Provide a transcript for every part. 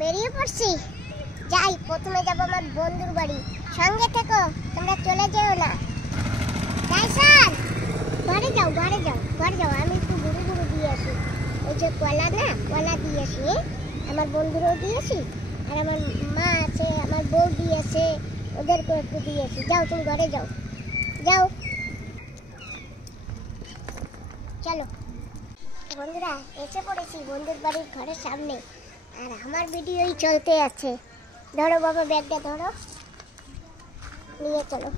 বেরিয়ে পড়ছি। যাই, প্রথমে যাবো আমার বন্ধুর বাড়ি। সঙ্গে থেকো, তোমরা চলে যেও না। যাই স্যার, ঘরে যাও ঘরে যাও ঘরে যাও, আমি একটু ঘুরে ঘুরে দিয়ে আসি। ওই যে কলা না, কলা দিয়ে আসি, আমার বন্ধুরাও দিয়েছি, আর আমার মা আছে, আমার বউ দিয়েছে, ওদেরকে একটু দিয়ে আসি। যাও তুমি ঘরে যাও, যাও চলো। বন্ধুরা এসে পড়েছি বন্ধুর বাড়ির ঘরের সামনে, আর আমার ভিডিওই চলতে আছে। ধরো বাবা, ব্যাগটা ধরো, নিয়ে চলো।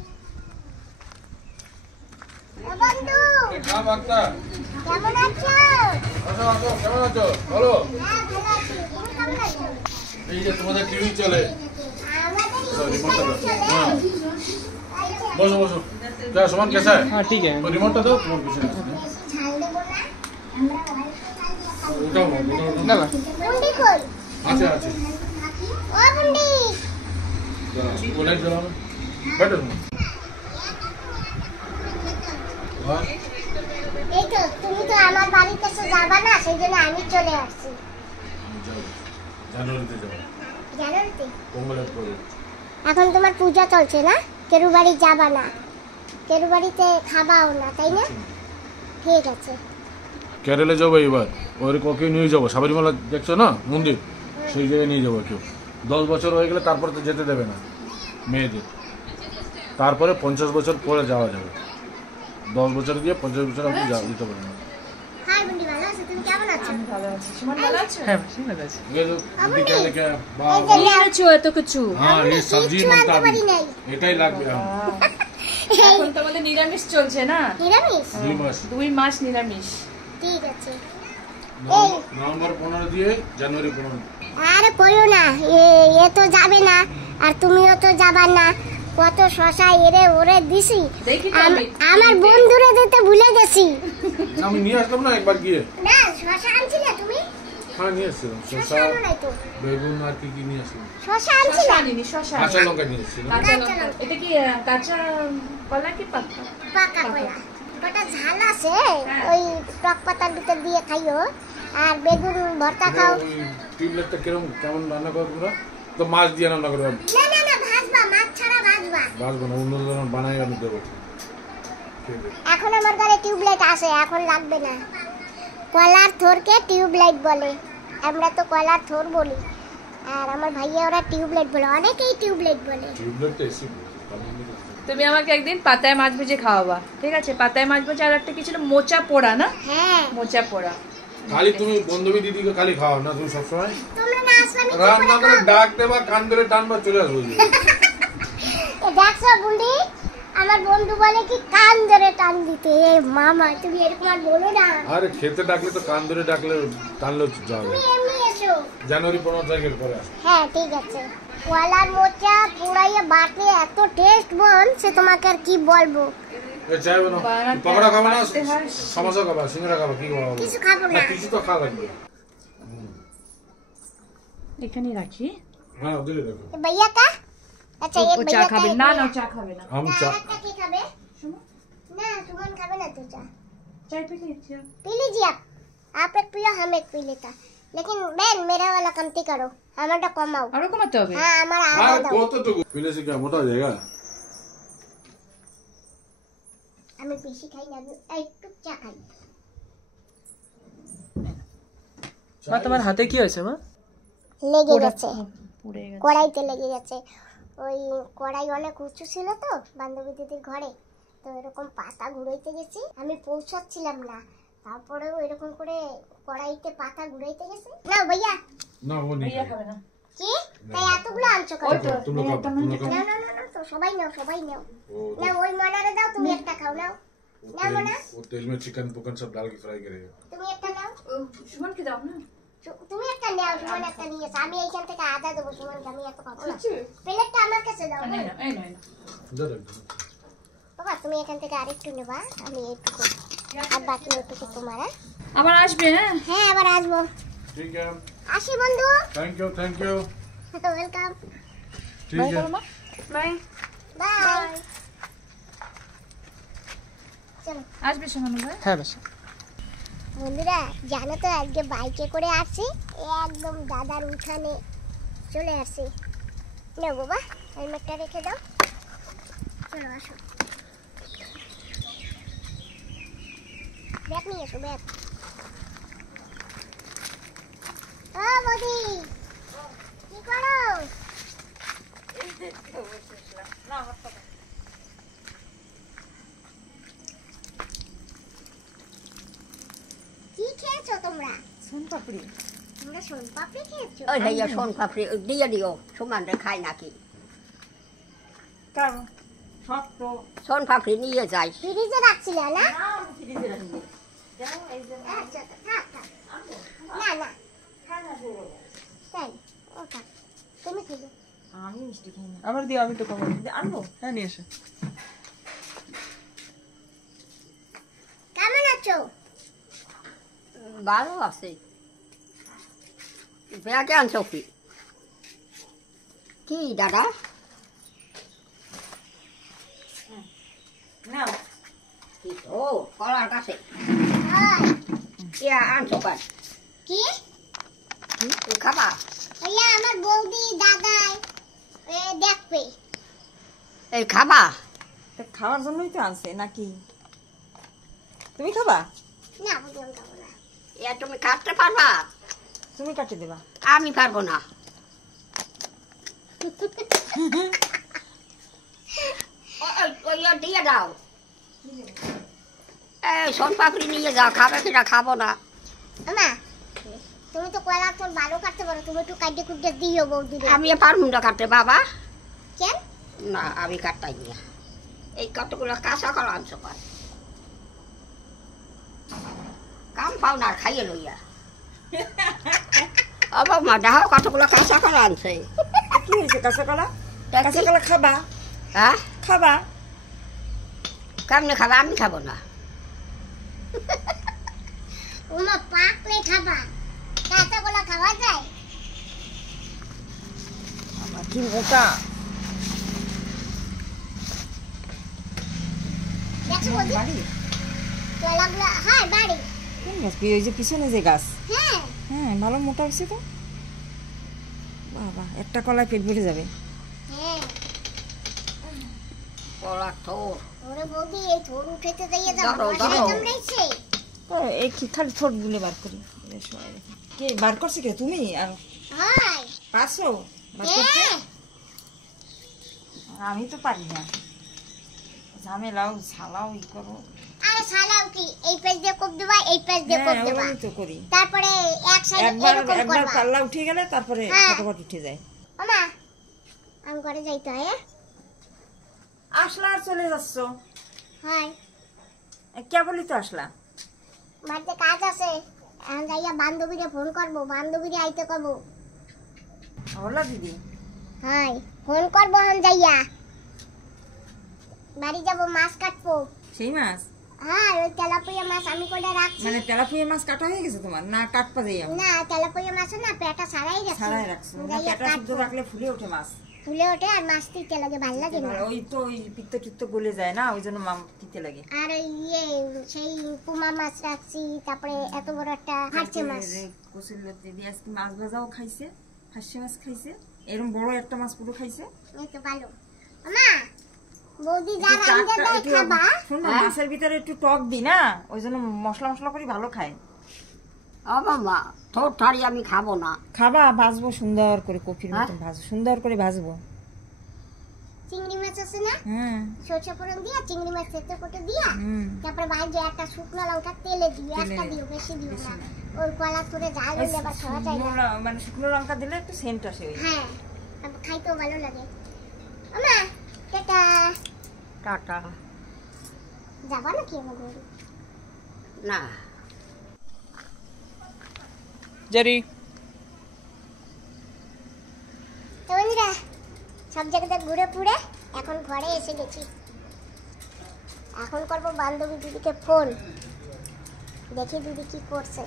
বন্ধু কেমন আছো? কেমন আছো? বলো। হ্যাঁ ভালো আছি, তুমি কেমন আছো? এই যে তোমাদের টিভি চলে। বসো বসো। क्या सामान कैसा है? हाँ ठीक है। तो रिमोट तो दो, रिमोट पीछे उठाओ ना ना बुंडी कই? আছে আছে। ও বুंडी, वो लाइट जलाओ ना, बैठो तुम। हाँ এই তো তুমি তো আমার বাড়িতে এসে যাবা না, সেই জন্য আমি চলে আসছি। জানুয়ারিতে যাবো, জানুয়ারিতে? পোঙ্গলের পরে। এখন তোমার পূজা চলছে না, কেরু বাড়ি যাবা না, কেরু বাড়িতে খাবাও না, তাই না? ঠিক আছে। কেরালে যাবো এবার, ওর ওকে নিয়ে যাবো। সাবরিমালা দেখছো না মন্দির, সেই জায়গায় নিয়ে যাবো। কেউ 10 বছর হয়ে গেলে তারপরে তো যেতে দেবে না মেয়েদের, তারপরে 50 বছর পরে যাওয়া যাবে। 10 বছর দিয়ে 50 বছর আপনি যেতে পারেন না। হাই বুন্ডি, ভালো আছো? তুমি কেমন আছো? ভালো আছি। সুমন ভালো আছো? है ठीक है बस ये जो बुद्धि क्या लेके आया? এই যে নিয়ে এনেছো এত কিছু। हाँ ये सब्जी কিচ্ছু बनता আনতে পারি अभी, নাই। এটাই লাগবে। এখন তো আমাদের নিরামিষ চলছে না, নিরামিষ? 2 মাস 2 মাস নিরামিষ। ঠিক আছে। নভেম্বর 15 দিয়ে জানুয়ারি 15। আরে কইও না, এ তো যাবে না, আর তুমিও তো যাবা না। কত শশা এরে ওরে দিছি, দেখি তো আমি। আমার বন্ধুরে দিতে ভুলে গেছি। আমি নিয়ে আসলাম না একবার গিয়ে। না শশা আনছিলে তুমি? হ্যাঁ নিয়ে আসছিলাম, শশা শসা আনো নাই তো? বেগুন আর কি কি নিয়ে আসলাম। শশা শসা আনছিলে? আনিনি, শসা কাঁচা আনিনি। লঙ্কা নিয়ে আসছিলাম। কাঁচা লঙ্কা। এটা কি কাঁচা কলা কি পাকা? পাকা কলা। কটা ঝাল আছে, ওই টক পাতার ভিতর দিয়ে খাইও, আর বেগুন ভর্তা খাও। ওই টিউবলাইটটা কেমন রান্না করবো তোমরা? তো মাছ দিয়ে রান্না করবো। না না না, ভাজবা, মাছ ছাড়া ভাজবা। ভাজবো না, অন্য ধরনের বানাই আমি দেবো। এখন আমার ঘরে টিউবলাইট আছে, এখন লাগবে না। কলার থোরকে টিউবলাইট বলে, আমরা তো কলার থোর বলি, আর আমার ভাইয়া ওরা টিউবলাইট বলে, অনেকেই টিউবলাইট বলে। টিউবলাইটটা এসে তুমি আমাকে একদিন পাতায় মাছ ভেজে খাওয়াবা, ঠিক আছে? পাতায় মাছ ভেজে, আর একটা কি ছিল, মোচা পোড়া না? হ্যাঁ, মোচা পোড়া। খালি তুমি বন্ধবী দিদিকে খালি খাও না, তুমি সবসময় তোমরা না আসলে আমি রান্না করে ডাক দেবা, কান ধরে টানবা, চলে আসবো। দেখছো বুন্ডি, আমার বন্ধু বলে কি কান ধরে টান দিতে। এ মামা, তুমি এরকম আর বলো না। আরে খেতে ডাকলে তো কান ধরে ডাকলে টানলেও যাবে। তুমি এমনি এসো। জানুয়ারি 15 তারিখের পরে আসো। হ্যাঁ ঠিক আছে। কলার মোচা পোড়াইয়ে বাটলে এত টেস্ট বোন, সে তোমাকে আর কি বলবো। এ চাইবে না, পকোড়া খাবে না, সমোসা খাবা, সিঙ্গারা খাবা, কি খাবা? কিছু খাবো না। কিছু তো খাওয়া লাগবে। এখানেই রাখি। হ্যাঁ ওদেরই দেখো। ये भैया का? अच्छा ও ये চা भैया का খাবে एक না? भैया। না চা খাবে না। हम ना, चा अलग का की खाबे? ना सुमन खाबे ना तो चा। চাই পি লিছি। पी लीजिए आप एक पियो, हम एक पी लेता। लेकिन बहन मेरा वाला कमती करो, हमारा कमाओ। আরো কমাতে হবে? हाँ हमारा हाँ आधा दो। कौन तो पीने से क्या मोटा हो जाएगा? हमें पीसी खाई ना, एक कप चा खाई। মা তোমার হাতে কি হয়েছে মা? লেগে গেছে, পুড়ে গেছে। কড়াইতে লেগে গেছে। ওই কড়াই অনেক উঁচু ছিল তো বান্ধবী দিদির ঘরে, তো এরকম পাতা ঘুরাইতে গেছি, আমি পৌঁছাচ্ছিলাম না, তারপরেও এরকম করে কড়াইতে পাতা ঘুরাইতে গেছে। না ভাইয়া, ना वो नहीं ভাইয়া খাবে না। কি তাই এতগুলো আনছো কেন? ওই তো तुम लोग खाओ, तुम लोग না खाओ। না না না, তো সবাই নাও, সবাই নাও। वो না ওই মনারে দাও, তুমি একটা খাও, নাও না মনা, वो तेल में चिकन पुकन सब डाल के फ्राई करेगा। তুমি একটা নাও। সুমন কি দাও না? তুমি একটা নাও, সুমন একটা নিয়ে এসো, আমি এইখান থেকে আধা দেবো, সুমনকে আমি এত খাবো না। প্লেটটা আমার কাছে দাও। এই না, এই না, এই না। इधर रख दो। বাবা তুমি এখান থেকে আরেকটু নেবা, আমি এইটুকু, আর বাকি এইটুকু তোমার। আবার আসবে? হ্যাঁ। হ্যাঁ আবার আসবো। ठीक है, আসি বন্ধু। Thank you welcome. ठीक বাই है। করো মা। বাই। বাই। চলো আসবে সুমন ভাই। হ্যাঁ বাস বন্ধুরা, জানো তো আজকে বাইকে করে আসছি, একদম দাদার উঠানে চলে আসছি। নাও বাবা, হেলমেটটা রেখে দাও। চলো আসো, ব্যাগ নিয়ে এসো, ব্যাগ। ও বৌদি, কি করো? কি খেয়েছো তোমরা? সোন পাপড়ি। তোমরা সোনপাপড়ি খেয়েছো? ওই ভাইয়া সোন পাপড়ি দিয়ে দিও, সুমানরে খায় নাকি? কারণ সব তো সোন পাপড়ি নিয়ে যাই। ফ্রিজে রাখছিলে না? ফ্রিজে রাখবি। আচ্ছা, থাক থাক। না না, তাই ও থাক, তুমি খেলো। আমি মিষ্টি খাই না। আবার দিও, আমি তো খাবো। আনবো? হ্যাঁ, নিয়ে এসো। কেমন আছো? ভালো আছে। ব্যাগে আনছো কি? কি দাদা? নাও। কি তো কলার কাছে হয় ইয়া আনছো কাজ কি? তুই খাবা? ওইয়া আমার বৌদি দাদাই দেখবে। এই খাবা? তা খাওয়ার জন্যই তো আনছে নাকি? তুমি খাবা? না বৌদি, আমি খাবো না। ইয়া তুমি কাটতে পারবা? তুমি কাটে দেবা। আমি পারবো না। ওই দিয়ে দাও। এই সোন পাপড়ি নিয়ে যাও, খাবে কিনা খাবো না। আমা, তুমি তো কলা তোর ভালো কাটতে পারো, তুমি একটু কাটতে কুটতে দিও বৌদি। আমি পারবো না কাটতে বাবা। কেন? না আমি কাটতাই না। এই কতগুলো কাঁচা কলা আনছো কাজ কাম পাও না, খাইয়ে লইয়া। অবাক মা দেখো কতগুলো কাঁচা কলা আনছে। কি হয়েছে কাঁচা কলা? তা কাঁচা কি? কলা খাবা? হ্যাঁ খাবা? কেমনে খাবা? আমি খাবো না। ওমা পাকলে খাবা, কাঁচা কলা খাওয়া যায়? আমার কি বোকা। দেখো বৌদি, বাড়ি? কলাগুলো হয় বাড়ি। কোন গাছ? ওই যে পিছনে যে গাছ। হ্যাঁ হ্যাঁ, ভালো মোটা হয়েছে তো। বাবা, একটা কলায় পেট ভরে যাবে। হ্যাঁ। কলা থোর ওরে বৌদি, এই থোর উঠেতে যাইয়ে যাবো, দাঁড়াও, মশাই দাঁড়াও। কামড়াইছে। এই কি খালি ঠোঁট গুলো বার করি। কে বার করছে? কে তুমি? আর হয় পারছো বার করতে? হ্যাঁ। আমি তো পারি না। ঝামেলাও ছালাও ই করো। আরে সালাও কি, এই পেজ দিয়ে কোপ দেবা, এই পেজ দিয়ে কোপ হ্যাঁ, দেবা, ওরকমই তো করি। তারপরে এক সাইডে একবার এরকম একবার করবা। পাল্লা উঠে গেলে তারপরে হ্যাঁ। ফটাফট উঠে যায়। ওমা, আমি ঘরে যাইতে হয়। আসলা আর চলে যাচ্ছ? হয় কেবলই তো আসলা। বাড়িতে কাজ আছে, এখন যাইয়া বান্ধবীরে ফোন করবো, বান্ধবীরে আইতে করবো। হলা দিদি? হয় ফোন করবো, এখন যাইয়া বাড়ি যাবো, মাছ কাটবো। সেই মাছ? হ্যাঁ, ওই তেলাপিয়া মাছ আমি করে রাখছি। মানে তেলাপিয়া মাছ কাটা হয়ে গেছে তোমার? না কাটপা যাই আমি? না, তেলাপিয়া মাছ না, পেটা ছাড়াই গেছে। ছাড়াই রাখছো? না যাইয়া পেটা শুদ্ধ কাটবো, রাখলে ফুলে ওঠে মাছ। ফুলে ওঠে আর মাছ তিতে লাগে, ভাল লাগে না। ওই তো ওই পিত্ত টিত্ত গলে যায় না, ওই জন্য মাম দিতে লাগে। আর ওই সেই পুমা মাছ রাখছি, তারপরে এত বড় একটা হাঁড়চে মাছ। কচুর লতি দিয়ে আজকে মাছ ভাজাও খাইছে, হাঁসে মাছ খাইছে, এরকম বড় একটা মাছ পুরো খাইছে। এই তো ভালো। আমা, বৌদি যা একটু রান্ধে টাটকা- দেয় একটু খাবা? শোন না, হ্যাঁ? মাছের ভিতরে একটু টক দি না, ওই জন্য মশলা মশলা করে ভালো খায়। অবাক মা থোর থারি আমি খাবো না। খাবা? ভাজবো সুন্দর করে, কপির হ্যাঁ? মতন ভাজবো, সুন্দর করে ভাজবো। চিংড়ি মাছ আছে না, হ্যাঁ। সরষে ফোড়ন দিয়া চিংড়ি মাছ তেতে কোটে দিয়া, হুম। তারপরে ভাজে একটা শুকনো লঙ্কা তেলে দিও, তেলে একটা দিও, বেশি দিও না। ওই কলা তুলে জাল ওই হলে আবার খাওয়া যায় না। মানে শুকনো লঙ্কা দিলে একটু সেন্ট আসে। ওই হ্যাঁ, আবার খাইতেও ভালো লাগে। আমা, টাটা। টাটা। যাবা নাকি আমার ঘরে? না জারি তো বন্ধুরা, সব জায়গাতে ঘুরে পুরে এখন ঘরে এসে গেছি। এখন করবো বান্ধবী দিদিকে ফোন, দেখি দিদি কি করছে।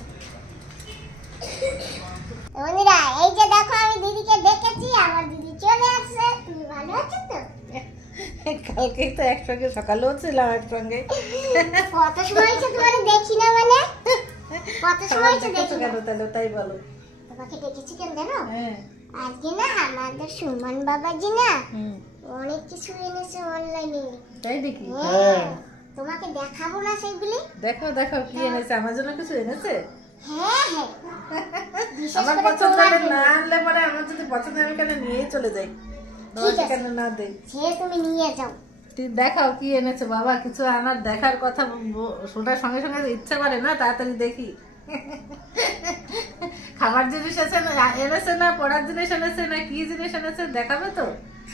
তো বন্ধুরা, এই যে দেখো আমি দিদিকে ডেকেছি, আমার দিদি চলে আসছে। তুমি ভালো আছো তো? কালকেই তো একসঙ্গে, সকালেও ছিলাম একসঙ্গে। কত সময় হয়েছে তোমার দেখি না, মানে কত সময় হয়েছে দেখি না। কেন তাহলে তাই বলো? তোমাকে ডেকেছি কেন জানো? হ্যাঁ। আজকে না আমাদের সুমন বাবাজি না অনেক কিছু এনেছে অনলাইনে। তাই দেখি? হ্যাঁ, তোমাকে দেখাবো না সেগুলি? দেখো দেখো কি এনেছে, আমার জন্য কিছু এনেছে। হ্যাঁ হ্যাঁ, বিশেষ আমার করে পছন্দ তোমার হলে না আনলে পরে আমার যদি পছন্দ আমি কেন নিয়েই চলে যাই, তোমাকে কেন না দেই। সে তুমি নিয়ে যাও। তুই দেখাও কি এনেছে বাবা, কিছু আমার দেখার কথা শোনার সঙ্গে সঙ্গে ইচ্ছা করে না, তাড়াতাড়ি দেখি। খাবার জিনিস এনেছে না পড়ার জিনিস এনেছে না কি জিনিস এনেছে দেখাবে তো?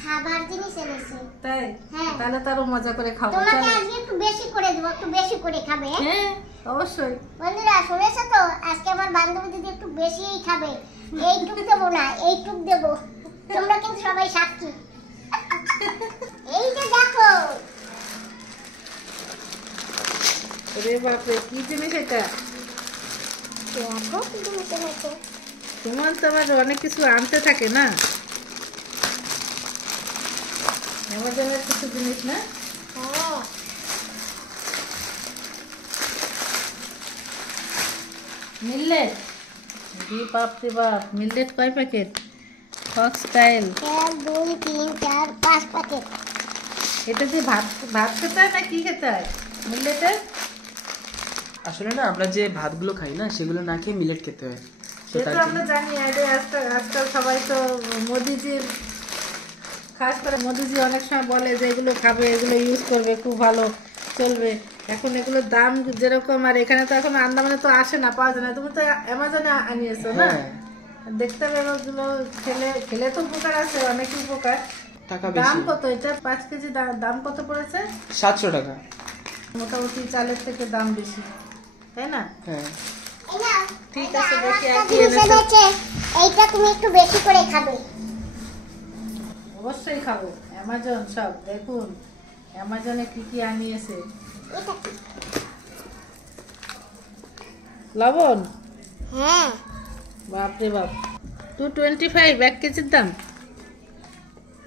খাবার জিনিস এনেছে। তাই? হ্যাঁ। তাহলে তো আরো মজা করে খাবো। তোমাকে চলো। আজকে একটু বেশি করে দেবো, একটু বেশি করে খাবে। হ্যাঁ অবশ্যই। বন্ধুরা শুনেছো তো, আজকে আমার বান্ধবী দিদি একটু বেশিই খাবে। এইটুক দেবো না, এইটুক দেবো। তোমরা কিন্তু সবাই সাক্ষী। এই যে দেখো, রে বাপরে কি জিনিস এটা? দেখো কি জিনিস এনেছে। তোমার তো আবার অনেক কিছু আনতে থাকে না, অ্যামাজনের কিছু জিনিস না? হ্যাঁ, মিললেট, বাপরে বাপ, মিললেট কয় প্যাকেট? Fox style. 1 2 3 4 5 প্যাকেট। এটা দিয়ে ভাত ভাত খেতে হয় না কি খেতে হয় মিললেটের? আসলে না আমরা যে ভাতগুলো খাই না সেগুলো না খেয়ে মিলেট খেতে হয়। তো সে তার তো আমরা জন্য- জানি। আরে আজকাল সবাই তো মোদিজির, খাস করে মোদিজি অনেক সময় বলে যে এগুলো খাবে, এগুলো ইউজ করবে, খুব ভালো চলবে। এখন এগুলোর দাম যেরকম, আর এখানে তো এখন আন্দামানে তো আসে না, পাওয়া যায় না। তুমি তো অ্যামাজনে আনিয়েছো না? হ্যাঁ। দেখতে হবে ওগুলো খেলে, খেলে তো উপকার আছে, অনেক উপকার। টাকা দাম বেশি, কত এটা? 5 কেজি দাম কত পড়েছে? 700 টাকা। মোটামুটি চালের থেকে দাম বেশি, তাই না? হ্যাঁ এই নাও। ঠিক এটা আছে, আরো দেখি একটা আর কি জিনিস এনেছে। এনেছে। এইটা তুমি একটু বেশি করে খাবে। অবশ্যই খাবো। অ্যামাজন সব দেখুন, অ্যামাজনে কি কি আনিয়েছে। এটা কি? লবণ, হ্যাঁ, বাপরে বাপ, 225 1 কেজির দাম।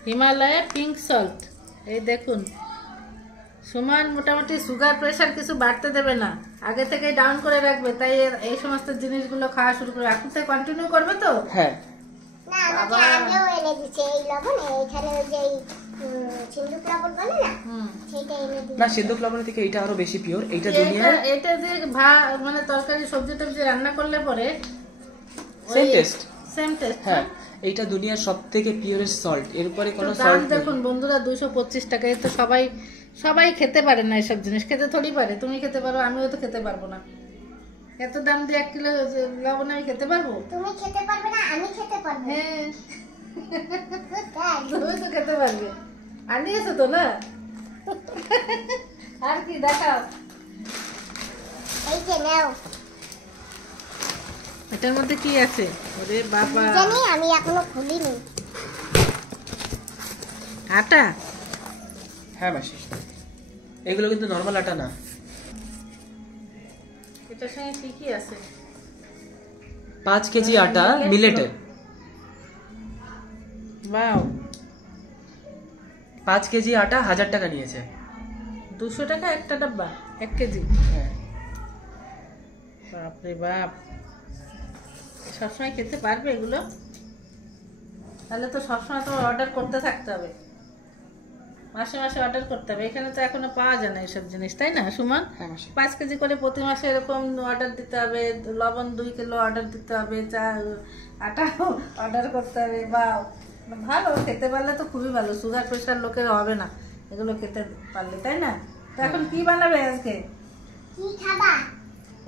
হিমালয়ে পিঙ্ক সল্ট, এই দেখুন। সমান মোটামুটি সুগার প্রেশার কিছু বাড়তে দেবে না, আগে থেকে ডাউন করে রাখবে। তাই এই সমস্ত জিনিসগুলো খাওয়া শুরু করবে। এখন থেকে কন্টিনিউ করবে তো? হ্যাঁ না আমাকে আগেও এনে দিচ্ছে এই লবণ। এইখানে ওই যে সিন্ধুক লবণ বলে না, সেটা এনে দিচ্ছে। না, সিদ্ধ লবণের থেকে এটা আরো বেশি পিওর। এইটা এটা দুনিয়ার এটা যে মানে তরকারি সবজি টবজি রান্না করলে পরে সেম টেস্ট। Same test. হ্যাঁ, এইটা দুনিয়ার সবথেকে পিওরেস্ট সল্ট, এরপরে কোনো দাম সল্ট দেখুন বন্ধুরা, 225 টাকা। এ তো সবাই সবাই খেতে পারে না, এসব জিনিস খেতে থোড়ি পারে। তুমি খেতে পারো, আমিও তো খেতে পারবো না। এত দাম দিয়ে 1 কিলো লবণ আমি খেতে পারবো? তুমি খেতে পারবে না, আমি খেতে পারবো। হ্যাঁ, তাই? তুমি তো খেতে পারবে। আনিয়েছো তো না? আর কি দেখাও। এই যে নাও। এটার মধ্যে কি আছে? ওরে বাবা, জানি আমি এখনো খুলিনি। আটা। হ্যাঁ মাসি, এগুলো কিন্তু নর্মাল আটা না। এটার সঙ্গে কি কি আছে? 5 কেজি আটা মিলেটের। বাও, 5 কেজি আটা 1000 টাকা নিয়েছে। 200 টাকা একটা ডাব্বা, 1 কেজি। হ্যাঁ বাপরে বাপ, সবসময় খেতে পারবে এগুলো? তাহলে তো সবসময় তো অর্ডার করতে থাকতে হবে, মাসে মাসে অর্ডার করতে হবে। এখানে তো এখনো পাওয়া যায় না এসব জিনিস, তাই না সুমন? হ্যাঁ মাসি। 5 কেজি করে প্রতি মাসে এরকম অর্ডার দিতে হবে। লবণ 2 কিলো অর্ডার দিতে হবে, আটা অর্ডার করতে হবে। বা ভালো, খেতে পারলে তো খুবই ভালো। সুগার প্রেশার লোকের হবে না এগুলো খেতে পারলে, তাই না? তো এখন কি বানাবে আজকে? কি খাবা?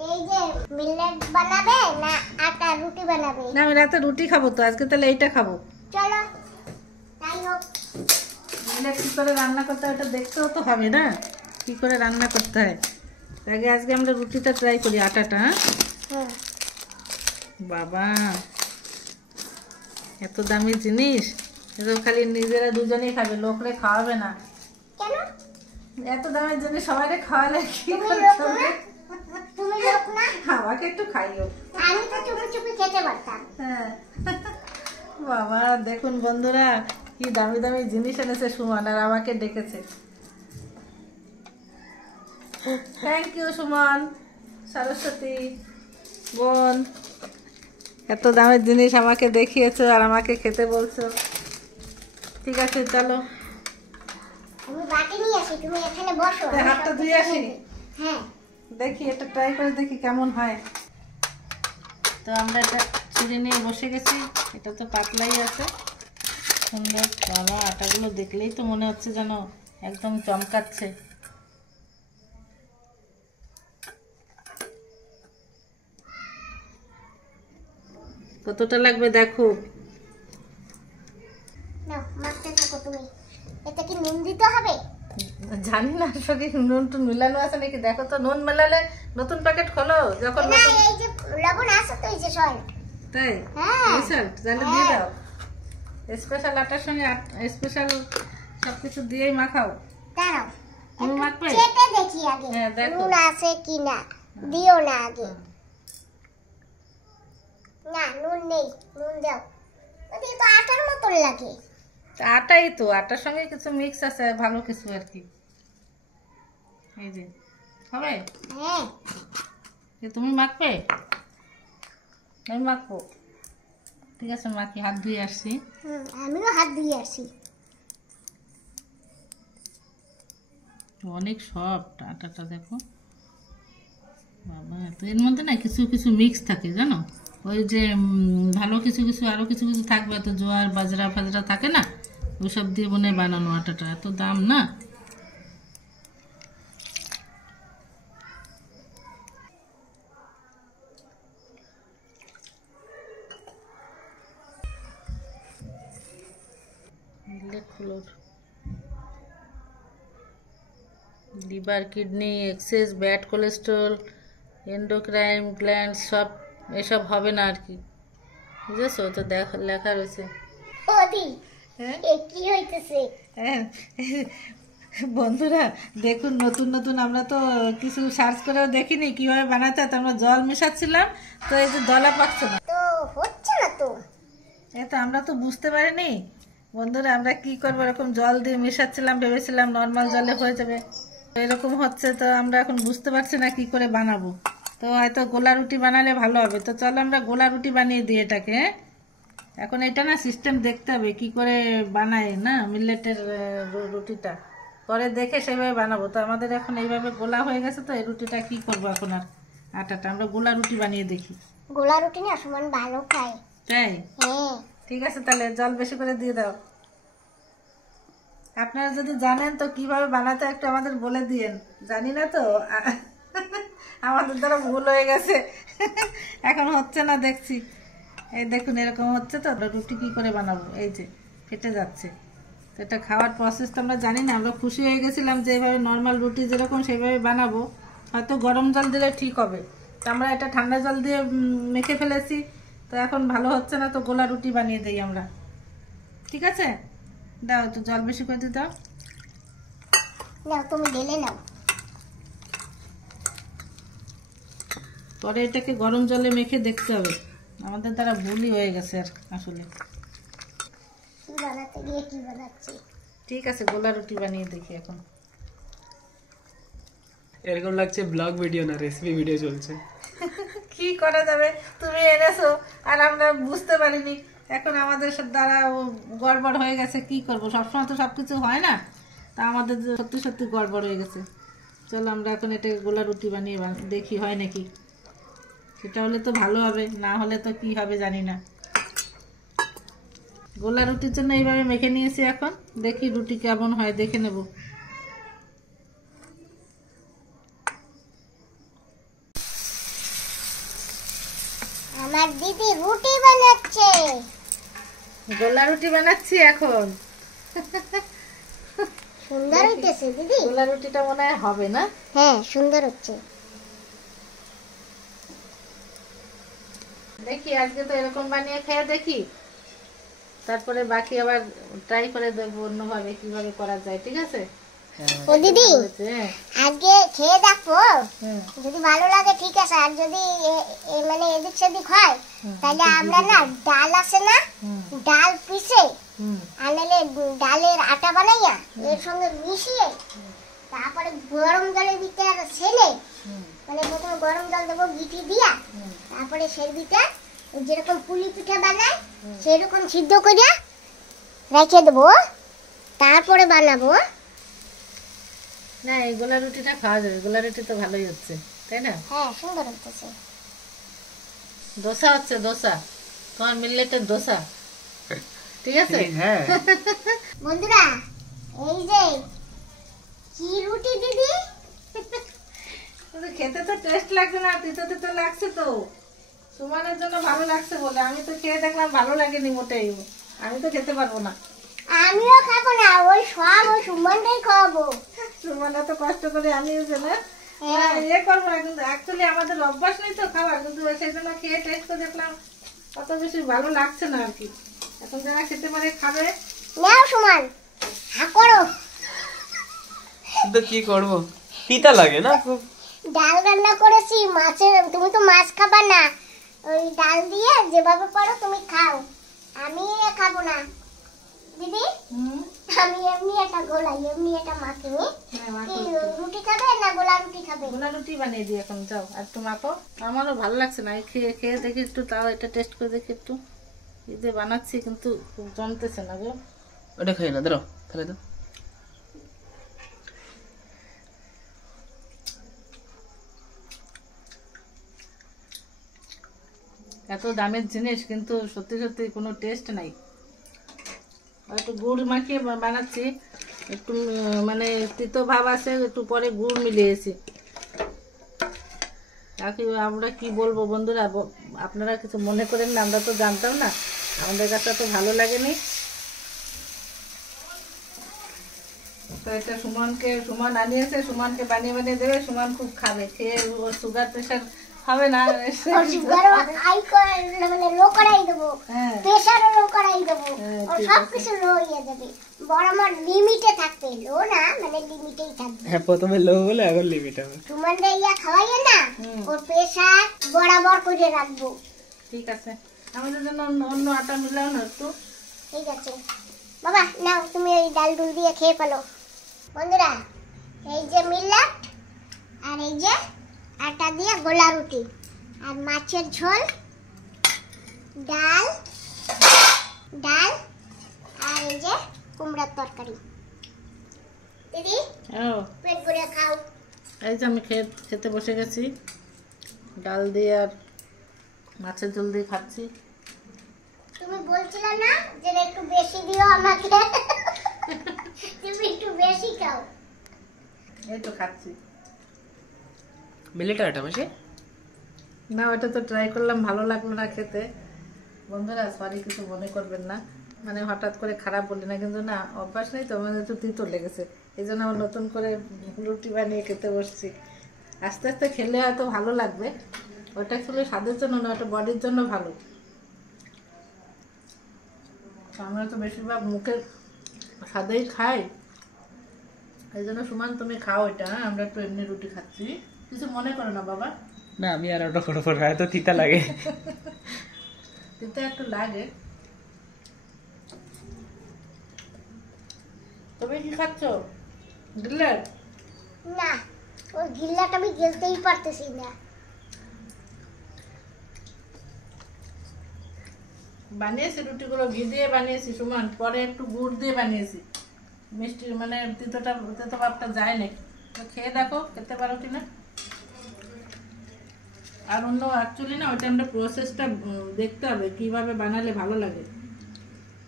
এই যে মিলেট বানাবে না আটা রুটি বানাবে? না, আমি রাতে রুটি খাবো তো আজকে, তাহলে এইটা খাবো। চলো তাই হোক। মিলেট কি করে রান্না করতে হয় এটা দেখতেও তো হবে না, কি করে রান্না করতে হয়। আগে আজকে আমরা রুটিটা ট্রাই করি, আটাটা। হ্যাঁ হুম, বাবা, এত দামি জিনিস, এত খালি নিজেরা দুজনেই খাবে, লোকরে খাওয়াবে না। কেন? এত দামের জিনিস সবাইকে খাওয়ালে কি তুমি করে লোক চলবে? না? তুমি লোক না? আমাকে একটু খাইও। আমি তো চুপি চুপি খেতে পারতাম। হ্যাঁ বাবা, দেখুন বন্ধুরা, কি দামি দামি জিনিস এনেছে সুমন, আর আমাকে ডেকেছে। থ্যাংক ইউ সুমন, সরস্বতী বোন। এত দামের জিনিস আমাকে দেখিয়েছো আর আমাকে খেতে বলছো। ঠিক আছে চলো, আমি বাটি নিয়ে আসি, তুমি এখানে বসো। তাই হাতটা ধুয়ে আসি। হ্যাঁ, দেখি এটা ট্রাই করে দেখি কেমন হয়। তো আমরা এটা ছুরি নিয়ে বসে গেছি। এটা তো পাতলাই আছে, সুন্দর। বাবা, আটাগুলো দেখলেই তো মনে হচ্ছে যেন একদম চমকাচ্ছে। কতটা লাগবে দেখো। নাও মাখতে থাকো তুমি। এটা কি নুন দিতে হবে? জানি না আসলে নুন টুন মিলানো আছে নাকি। দেখো তো, নুন মেলালে নতুন প্যাকেট খোলো যখন না, এই যে লবণ আছে তো, এই যে সল্ট। তাই হ্যাঁ। রিসাল্ট তাহলে দিয়ে দাও। স্পেশাল আটার সঙ্গে স্পেশাল সবকিছু দিয়েই মাখাও। দাঁড়াও, তুমি মাখবে? চেটে দেখি আগে হ্যাঁ, দেখো। নুন আছে কি না। দিও না আগে। না, নুন নেই, নুন দাও। ওটা তো আটার মতন লাগে। আটাই তো, আটার সঙ্গে কিছু মিক্স আছে ভালো কিছু আর কি। এই যে হবে। হ্যাঁ, তুমি মাখবে? আমি মাখবো। ঠিক আছে, মাখি। হাত ধুয়ে আসছি। আমিও হাত দিয়ে আসি। অনেক সফট আটাটা, দেখো বাবা। তো এর মধ্যে না কিছু কিছু মিক্স থাকে জানো, ওই যে ভালো কিছু কিছু আরো কিছু কিছু থাকবে, তো জোয়ার বাজরা ফাজরা থাকে না, ওইসব দিয়ে মনে হয় বানানো আটাটা। এত দাম না। Liver, kidney, excess bad cholesterol, endocrine gland, সব এসব হবে না আর কি, বুঝেছো? তো লেখা রয়েছে। ওদি, হ্যাঁ এ কি হইতেছে? হ্যাঁ, বন্ধুরা দেখুন, নতুন নতুন আমরা তো কিছু সার্চ করেও দেখিনি কিভাবে বানাতে হয়। তো আমরা জল মেশাচ্ছিলাম, তো এই যে দলা পাকছে না। তো হচ্ছে না তো। এই তো আমরা তো বুঝতে পারিনি বন্ধুরা, আমরা কি করবো। এরকম জল দিয়ে মেশাচ্ছিলাম, ভেবেছিলাম নর্মাল জলে হয়ে যাবে, এরকম হচ্ছে। তো আমরা এখন বুঝতে পারছি না কি করে বানাবো। তো হয়তো গোলা রুটি বানালে ভালো হবে। তো চলো আমরা গোলা রুটি বানিয়ে দিই এটাকে। এখন এটা না সিস্টেম দেখতে হবে কি করে বানায় না মিলেটের রুটিটা, পরে দেখে সেভাবে বানাবো। তো আমাদের এখন এইভাবে গোলা হয়ে গেছে। তো এই রুটিটা কি করবো এখন, আর আটাটা আমরা গোলা রুটি বানিয়ে দেখি। গোলা রুটি না সমান ভালো খায়। তাই হ্যাঁ, ঠিক আছে, তাহলে জল বেশি করে দিয়ে দাও। আপনারা যদি জানেন তো কিভাবে বানাতে একটু আমাদের বলে দিয়েন। জানি না তো, আমাদের দ্বারা ভুল হয়ে গেছে, এখন হচ্ছে না দেখছি। এই দেখুন এরকম হচ্ছে। তো রুটি কি করে বানাবো, এই যে ফেটে যাচ্ছে। তো এটা খাওয়ার প্রসেস তো আমরা জানি না। আমরা খুশি হয়ে গেছিলাম যে এইভাবে নর্মাল রুটি যেরকম সেভাবে বানাবো, হয়তো গরম জল দিলে ঠিক হবে। তো আমরা এটা ঠান্ডা জল দিয়ে মেখে ফেলেছি, তো এখন ভালো হচ্ছে না। তো গোলা রুটি বানিয়ে দিই আমরা। ঠিক আছে, দাও তো জল বেশি করে দিয়ে দাও। নাও তুমি ঢেলে নাও। পরে এটাকে গরম জলে মেখে দেখতে হবে। আমাদের দ্বারা ভুলই হয়ে গেছে আর আসলে। কি বানাতে গিয়ে কি বানাচ্ছি। ঠিক আছে, গোলা রুটি বানিয়ে দেখি এখন। এরকম লাগছে ব্লগ ভিডিও না, রেসিপি ভিডিও চলছে। কি করা যাবে, তুমি এনেছো আর আমরা বুঝতে পারিনি। এখন আমাদের দ্বারা গড়বড় হয়ে গেছে, কি করবো। সবসময় তো সবকিছু হয় না, তা আমাদের সত্যি সত্যি গড়বড় হয়ে গেছে। চলো আমরা এখন এটা গোলা রুটি বানিয়ে দেখি হয় নাকি। সেটা হলে তো ভালো হবে, না হলে তো কি হবে জানি না। গোলা রুটির জন্য এইভাবে মেখে নিয়েছি। এখন দেখি রুটি কেমন হয়, দেখে নেব। আমার দিদি রুটি বানাচ্ছে। গোলা রুটি বানাচ্ছি এখন। সুন্দর হইতেছে দিদি। গোলা রুটিটা মনে হয় হবে না? হ্যাঁ, সুন্দর হচ্ছে। দেখি আজকে তো এরকম বানিয়ে খেয়ে দেখি, তারপরে বাকি আবার ট্রাই করে দেখবো অন্যভাবে কিভাবে করা যায়। ঠিক আছে? ও দিদি, হ্যাঁ আজকে খেয়ে দেখো, হ্যাঁ যদি ভালো লাগে ঠিক আছে। আর যদি মানে এদিক সেদিক হয়, তাহলে আমরা না ডাল আছে না, ডাল পিষে আনলে ডালের আটা বানাইয়া এর সঙ্গে মিশিয়ে তারপরে গরম জলের ভিতরে ছেলে, মানে প্রথমে গরম জল দেবো গিটি দিয়া, তারপরে সের ভিতরে ওই যেরকম পুলি পিঠা বানায় সেরকম সিদ্ধ করে রেখে দেবো, তারপরে বানাবো। না, এই গোলা রুটিটা খাওয়া যাবে, গোলা রুটি তো ভালোই হচ্ছে, তাই না? হ্যাঁ, সুন্দর হতেছে। দোসা হচ্ছে, দোসা, তোমার মিলেটের দোসা, ঠিক আছে? হ্যাঁ বন্ধুরা, এই যে কি রুটি দিদি, কিন্তু খেতে তো টেস্ট লাগবে না, তিতো তিতো লাগছে তো। সুমনের জন্য ভালো লাগছে বলে, আমি তো খেয়ে দেখলাম ভালো লাগেনি মোটেই, আমি তো খেতে পারবো না। আমিও খাবো না, ওই সব ওই সুমনটাই খাওয়াবো। সুমন এত কষ্ট করে আনিয়েছে না, হ্যাঁ। ইয়ে করবো না, কিন্তু অ্যাকচুয়ালি আমাদের অভ্যাস নেই তো খাবার, কিন্তু সেই জন্য খেয়ে টেস্ট করে দেখলাম অত বেশি ভালো লাগছে না আর কি। এখন যারা খেতে পারে খাবে। নাও সুমন, হা করো। তো কি করব, তিতা লাগে না খুব। ডাল রান্না করেছি মাছের, তুমি তো মাছ খাবা না, ওই ডাল দিয়ে যেভাবে পারো তুমি খাও, আমি খাবো না দিদি। আমি এমনি একটা গোলাই, এমনি একটা মাখি। কি রুটি খাবে না গোলা রুটি খাবে? গোলা রুটি বানিয়ে দিই এখন, যাও আর একটু মাখো। আমারও ভালো লাগছে না, এই খেয়ে খেয়ে দেখি একটু, তাও এটা টেস্ট করে দেখি একটু। ঈদে বানাচ্ছি কিন্তু খুব জমতেছে না গো। ওটা খাই না, দাঁড়াও ফেলে দাও। এত দামের জিনিস কিন্তু সত্যি সত্যি কোনো টেস্ট নাই। আর একটু গুড় মাখিয়ে বানাচ্ছি, একটু মানে তিতো ভাব আছে, একটু পরে গুড় মিলিয়েছি। আমরা কি বলবো বন্ধুরা, আপনারা কিছু মনে করেন না, আমরা তো জানতাম না, আমাদের কাছে তো ভালো লাগেনি। তো এটা সুমন আনিয়েছে, সুমনকে বানিয়ে বানিয়ে দেবে, সুমন খুব খাবে, খেয়ে ওর সুগার প্রেশার হবে না। ওর সুগার হাই করে মানে লো করাই দেবো, হ্যাঁ প্রেসারও লো করাই দেবো, হ্যাঁ, ওর ঠিক সব আছে। কিছু লো হয়ে যাবে। বড় আমার লিমিটে থাকবে, লো না মানে লিমিটেই থাকবে। হ্যাঁ, প্রথমে লো বলে এখন লিমিট হবে। সুমনটা ইয়া খাওয়াইয়ে না, ওর প্রেসার বরাবর করে রাখবো। ঠিক আছে, আমাদের জন্য অন্য আটা মিলাও না একটু। ঠিক আছে বাবা, নাও তুমি ওই ডাল ডুল দিয়ে খেয়ে ফেলো। বন্ধুরা, এই যে মিলাট আর এই যে আটা দিয়ে গোলা রুটি আর মাছের ঝোল, ডাল ডাল আর এই যে কুমড়ার তরকারি। দিদি ও পেট ভরে খাও। এই যে আমি খেতে বসে গেছি, ডাল দিয়ে আর মাছের ঝোল দিয়ে খাচ্ছি। তুমি বলছিলে না যে একটু বেশি দিও আমাকে, তুমি একটু বেশি খাও। এই তো খাচ্ছি। মিলেটের আটা মাসে না, ওটা তো ট্রাই করলাম, ভালো লাগলো না খেতে। বন্ধুরা সরি, কিছু মনে করবেন না, মানে হঠাৎ করে খারাপ বলি না, কিন্তু না অভ্যাস নেই তো, মানে একটু তিতো লেগেছে, এই জন্য আমার নতুন করে রুটি বানিয়ে খেতে বসছি। আস্তে আস্তে খেলে হয়তো ভালো লাগবে, ওটা অ্যাকচুয়ালি স্বাদের জন্য না, ওটা বডির জন্য ভালো। আমরা তো বেশিরভাগ মুখের স্বাদেই খাই, এই জন্য সুমান তুমি খাও এটা, হ্যাঁ? আমরা একটু এমনি রুটি খাচ্ছি, কিছু মনে করো না বাবা। না, আমি আর ওটা করবো না, এত তিতা লাগে। তিতা একটু লাগে। তুমি কি খাচ্ছ? ডিলার না, ওই গিল্লাটা আমি গেলতেই পারতেছি না। বানিয়েছি রুটিগুলো ঘি দিয়ে বানিয়েছি সুমন, পরে একটু গুড় দিয়ে বানিয়েছি, মিষ্টি মানে তিতো ভাবটা যায় নাকি, তো খেয়ে দেখো খেতে পারো কিনা। আর অন্য অ্যাকচুয়ালি না, ওইটা আমরা প্রসেসটা দেখতে হবে কিভাবে বানালে ভালো লাগে,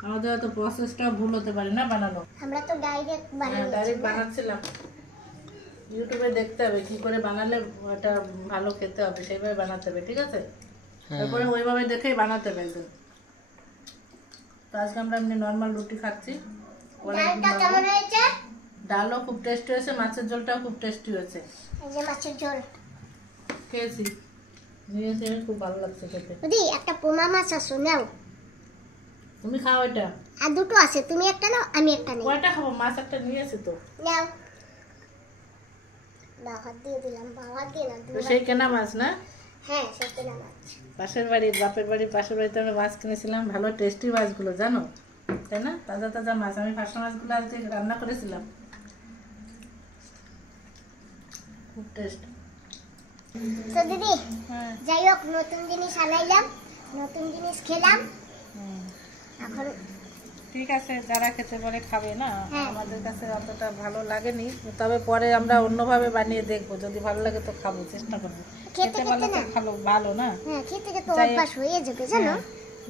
আমাদের হয়তো প্রসেসটা ভুল হতে পারে না বানানো। আমরা তো ডাইরেক্ট বানাই। ডাইরেক্ট বানাচ্ছিলাম, ইউটিউবে দেখতে হবে কি করে বানালে ওটা ভালো খেতে হবে, সেইভাবে বানাতে হবে, ঠিক আছে? তারপরে ওইভাবে দেখেই বানাতে হবে একদম। তো আজকে আমরা এমনি নর্মাল রুটি খাচ্ছি। ডালটা কেমন হয়েছে? ডালও খুব টেস্টি হয়েছে, মাছের ঝোলটাও খুব টেস্টি হয়েছে, এই যে মাছের ঝোল খেয়েছি, নিয়েছি, খুব ভালো লাগছে খেতে। দিদি একটা পোমা মাছ আছে, নাও। তুমি খাও এটা। আর দুটো আছে, তুমি একটা নাও আমি একটা নেই। কয়টা খাবো, মাছ একটা নিয়েছি তো। নাও, দাও, হাত দিয়ে দিলাম, বাবা দিয়ে না। তো সেই কেনা মাছ না? হ্যাঁ, সেটা না মাছ। পাশের বাড়ির বাপের বাড়ির পাশের বাড়িতে আমরা মাছ কিনেছিলাম, ভালো টেস্টি মাছগুলো জানো, তাই না? তাজা তাজা মাছ, আমি ফাঁসা মাছগুলো আজকে রান্না করেছিলাম, খুব টেস্ট। তো দিদি, যাই হোক, নতুন জিনিস আনাইলাম, নতুন জিনিস খেলাম হুম। এখন। ঠিক আছে, যারা খেতে পারে খাবে না, হ্যাঁ। আমাদের কাছে অতটা ভালো লাগেনি, তবে পরে আমরা অন্যভাবে বানিয়ে দেখবো, যদি ভালো লাগে তো খাবো, চেষ্টা করবো। খেতে পারলে তো ভালো ভালো না। হ্যাঁ, খেতে খেতে যাই হোক। অভ্যাস হয়ে যাবে জানো। হ্যাঁ।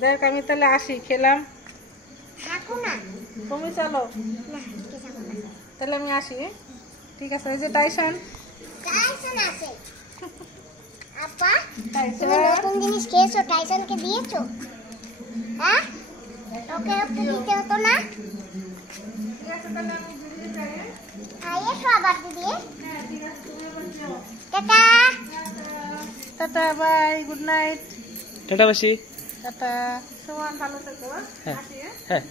যাই হোক, আমি তাহলে আসি, খেলাম, থাকো না। তুমি চলো, না, আজকে যাবো না। তাহলে আমি আসি। ঠিক আছে, এই যে টাইসন। টাইসন আছে। আপা, টাইসন। তুমি নতুন জিনিস খেয়েছো, টাইসনকে দিয়েছো? হ্যাঁ, ওকে ওকে দিতে হতো না? এসো আবার দিদি। Tata. Tata, bye, good night. Tata বাসি। টাটা, সোমান ভালো থেকো। হ্যাঁ। আসি, হ্যাঁ? হ্যাঁ।